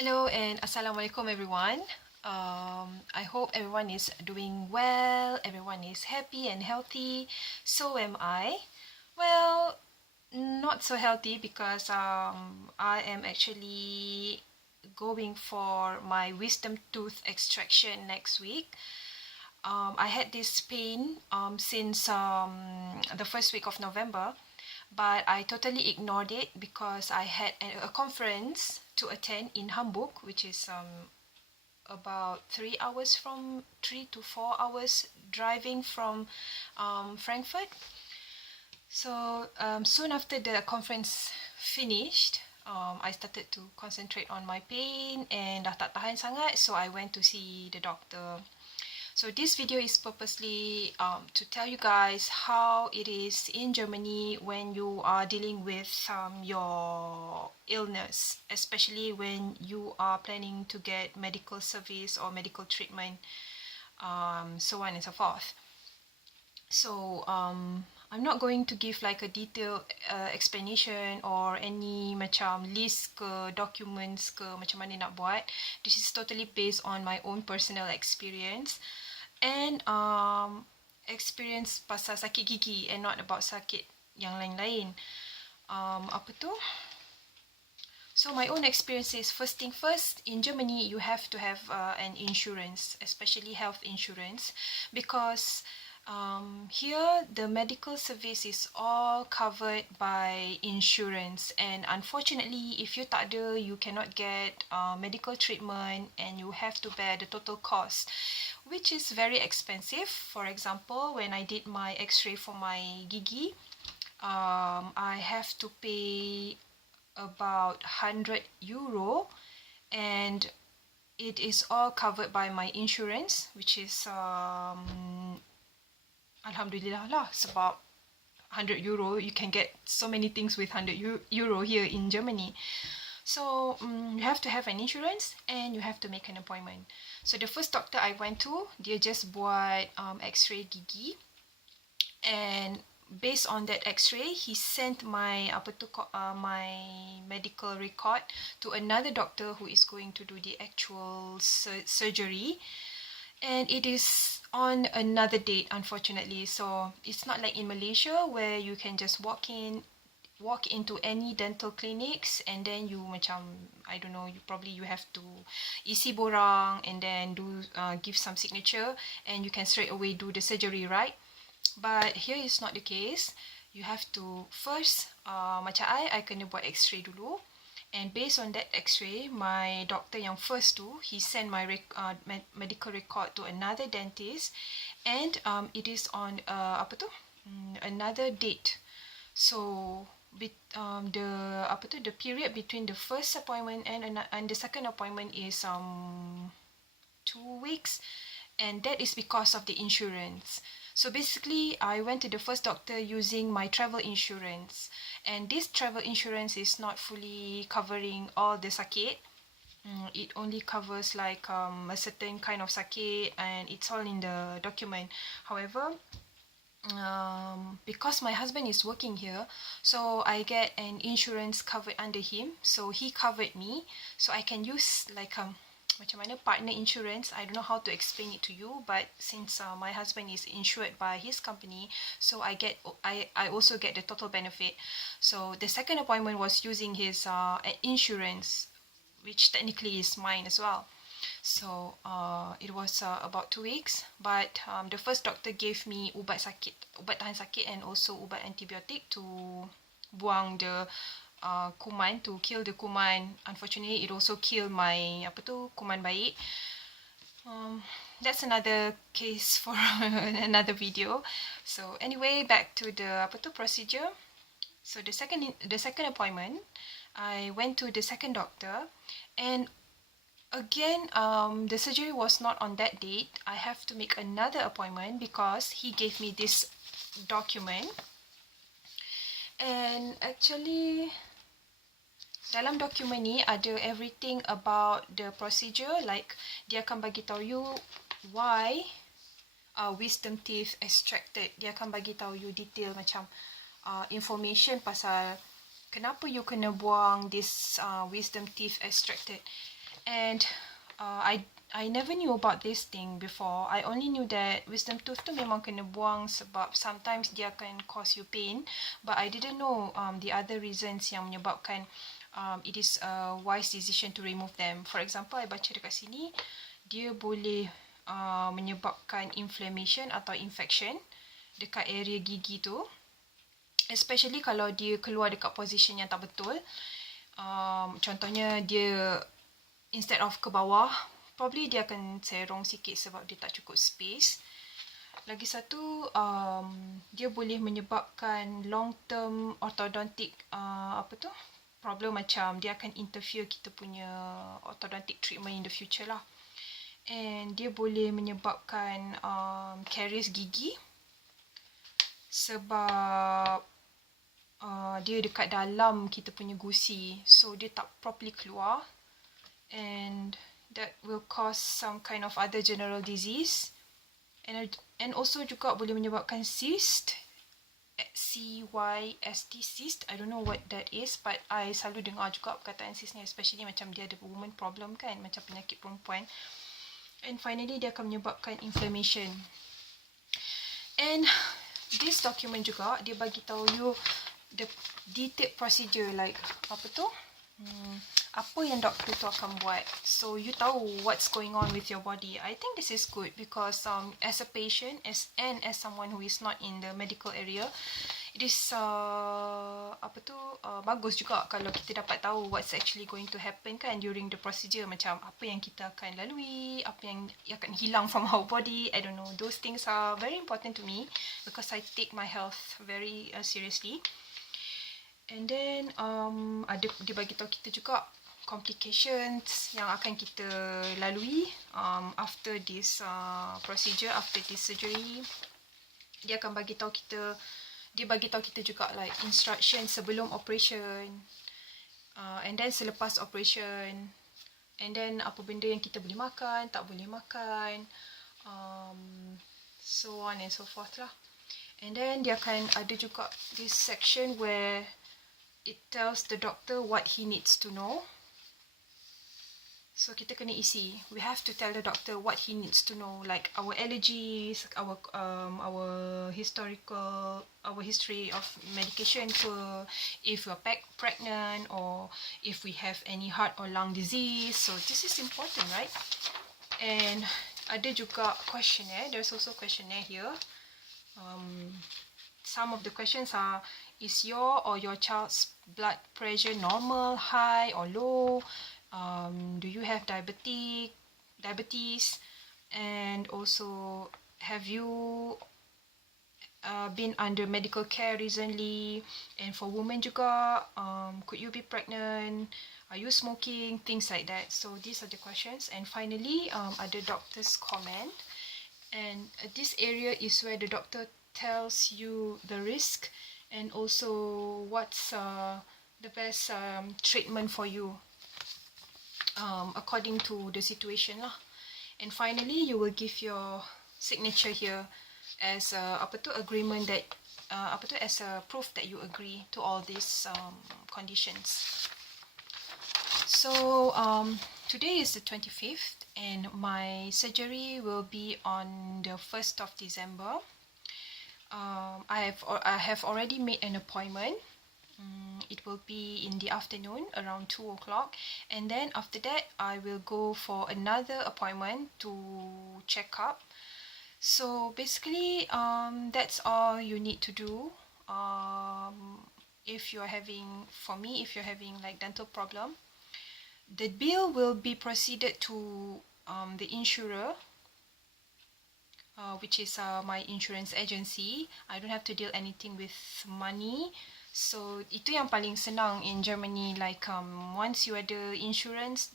Hello and Assalamualaikum everyone. I hope everyone is doing well, everyone is happy and healthy. So am I. Well, not so healthy because I am actually going for my wisdom tooth extraction next week. I had this pain since the first week of November, but I totally ignored it because I had a conference to attend in Hamburg, which is about 3 to 4 hours driving from Frankfurt. So soon after the conference finished, I started to concentrate on my pain and dah tak tahan sangat, so I went to see the doctor. So this video is purposely to tell you guys how it is in Germany when you are dealing with your illness, especially when you are planning to get medical service or medical treatment, so on and so forth. So I'm not going to give like a detailed explanation or any macam list ke documents ke macam mana nak buat. This is totally based on my own personal experience and experience pasal sakit gigi and not about sakit yang lain-lain. Apa tu? So my own experience is, first thing first, in Germany you have to have an insurance, especially health insurance, because here the medical service is all covered by insurance, and unfortunately if you tak ada, you cannot get medical treatment and you have to bear the total cost, which is very expensive. For example, when I did my x-ray for my gigi, I have to pay about €100, and it is all covered by my insurance, which is Alhamdulillah lah, sebab €100 you can get so many things with €100 here in Germany. So you have to have an insurance and you have to make an appointment. So the first doctor I went to, dia just buat x-ray gigi, and based on that x-ray, he sent my my medical record to another doctor who is going to do the actual surgery, and it is on another date, unfortunately. So it's not like in Malaysia where you can just walk into any dental clinics and then you macam, I don't know, you have to isi borang and then do give some signature and you can straight away do the surgery, right? But here is not the case. You have to first macam I kena buat x-ray dulu, and based on that x-ray, my doctor yang first tu, he sent my medical record to another dentist, and it is on another date. So the period between the first appointment and the second appointment is 2 weeks, and that is because of the insurance. So basically, I went to the first doctor using my travel insurance, and this travel insurance is not fully covering all the sakit. It only covers like a certain kind of sakit, and it's all in the document. However, because my husband is working here, so I get an insurance covered under him, so he covered me, so I can use like macam mana partner insurance. I don't know how to explain it to you, but since my husband is insured by his company, so I also get the total benefit. So the second appointment was using his insurance, which technically is mine as well. So it was about 2 weeks, but the first doctor gave me ubat tahan sakit, and also ubat antibiotic to buang the kuman, to kill the kuman. Unfortunately, it also killed my kuman baik. That's another case for another video. So anyway, back to the procedure. So the second appointment, I went to the second doctor, and again, the surgery was not on that date. I have to make another appointment because he gave me this document, and actually dalam dokumen ni ada everything about the procedure, like dia akan bagi tahu you why wisdom teeth extracted. Dia akan bagi tahu you detail macam information pasal kenapa you kena buang this wisdom teeth extracted. And I never knew about this thing before. I only knew that wisdom tooth tu memang kena buang sebab sometimes dia akan cause you pain. But I didn't know the other reasons yang menyebabkan it is a wise decision to remove them. For example, I baca dekat sini, dia boleh menyebabkan inflammation atau infection dekat area gigi tu. Especially kalau dia keluar dekat position yang tak betul. Contohnya dia instead of ke bawah, probably dia akan serong sikit sebab dia tak cukup space. Lagi satu, dia boleh menyebabkan long term orthodontic problem, macam dia akan interfere kita punya orthodontic treatment in the future lah. And dia boleh menyebabkan caries gigi sebab dia dekat dalam kita punya gusi, so dia tak properly keluar, and that will cause some kind of other general disease, and also juga boleh menyebabkan cyst, CYST, cyst. I don't know what that is, but I selalu dengar juga perkataan cyst ni, especially macam dia ada woman problem kan, macam penyakit perempuan. And finally, dia akan menyebabkan inflammation. And this document juga, dia bagi tahu you the detailed procedure, like apa yang doktor tu akan buat, so you tahu what's going on with your body. I think this is good because as a patient, as someone who is not in the medical area, it is bagus juga kalau kita dapat tahu what's actually going to happen kan during the procedure, macam apa yang kita akan lalui, apa yang akan hilang from our body. I don't know, those things are very important to me because I take my health very seriously. And then dia bagi tahu kita juga complications yang akan kita lalui after this procedure, after this surgery. Dia akan bagi tahu kita, juga like instruction sebelum operation, and then selepas operation, and then apa benda yang kita boleh makan, tak boleh makan, so on and so forth lah. And then dia akan ada juga this section where it tells the doctor what he needs to know. So kita kena isi. We have to tell the doctor what he needs to know, like our allergies, our history of medication, if we're pregnant, or if we have any heart or lung disease. So this is important, right? And ada juga questionnaire. There's also questionnaire here. Some of the questions are: is your or your child's blood pressure normal, high or low? Do you have diabetes? And also, have you been under medical care recently? And for women juga, could you be pregnant? Are you smoking? Things like that. So these are the questions. And finally, ada doctor's comment. And this area is where the doctor tells you the risk and also what's the best treatment for you according to the situation lah. And finally, you will give your signature here as agreement that as a proof that you agree to all these conditions. So today is the 25th, and my surgery will be on the 1st of December. I have already made an appointment. It will be in the afternoon around 2 o'clock, and then after that I will go for another appointment to check up. So basically that's all you need to do. If you're having like dental problem, the bill will be proceeded to the insurer, which is my insurance agency. I don't have to deal anything with money. So itu yang paling senang in Germany, like once you ada insurance,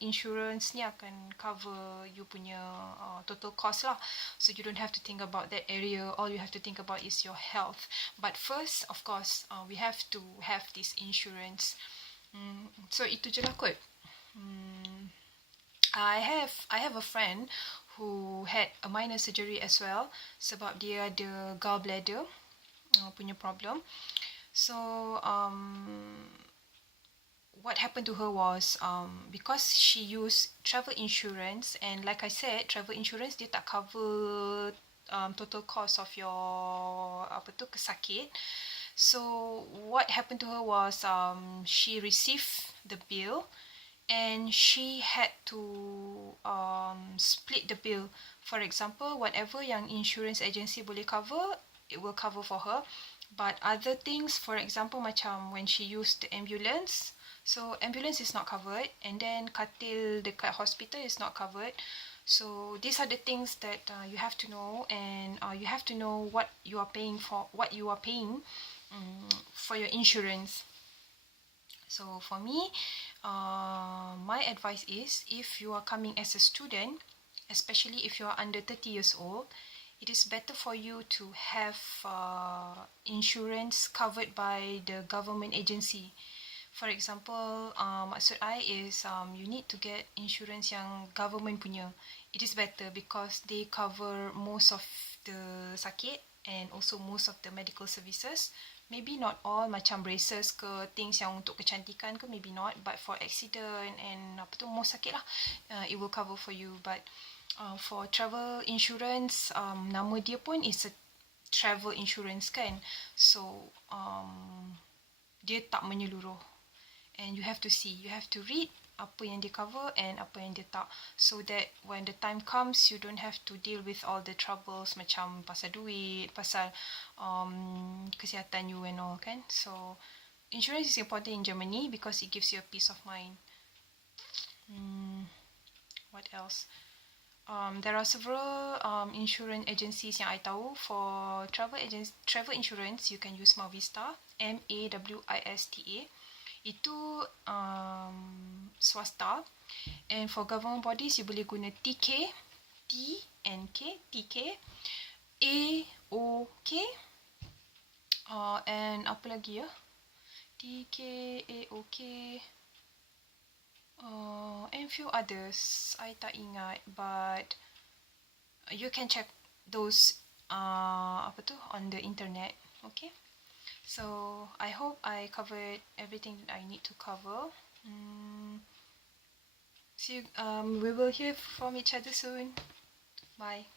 insurance ni akan cover you punya total cost lah. So you don't have to think about that area. All you have to think about is your health. But first, of course, we have to have this insurance. So itu je lah kot. I have a friend who had a minor surgery as well sebab dia ada gallbladder punya problem. So what happened to her was because she used travel insurance, and like I said, travel insurance dia tak cover total cost of your apa tu kesakit. So what happened to her was she received the bill and she had to split the bill. For example, whatever yang insurance agency boleh cover, it will cover for her. But other things, for example, macam when she used the ambulance, so ambulance is not covered, and then katil dekat hospital is not covered. So these are the things that you have to know, and you have to know what you are paying for, for your insurance. So for me, my advice is, if you are coming as a student, especially if you are under 30 years old, it is better for you to have insurance covered by the government agency. For example, maksud I is you need to get insurance yang government punya. It is better because they cover most of the sakit and also most of the medical services. Maybe not all, macam braces ke, things yang untuk kecantikan ke, maybe not. But for accident and apa tu, most sakit lah, it will cover for you. But for travel insurance, nama dia pun is a travel insurance kan. So dia tak menyeluruh. And you have to see, you have to read apa yang dia cover and apa yang dia tak, so that when the time comes, you don't have to deal with all the troubles macam pasal duit, pasal kesihatan you and all kan. So insurance is important in Germany because it gives you a peace of mind. What else? There are several insurance agencies yang I tahu. For travel insurance, you can use Mawista, MAWISTA. Itu swasta. And for government bodies, you boleh guna TK, TNK, TK, AOK, and apa lagi ya? TK, AOK, and few others. I tak ingat, but you can check those apa tu on the internet. Okay. So I hope I covered everything that I need to cover. See you, we will hear from each other soon. Bye.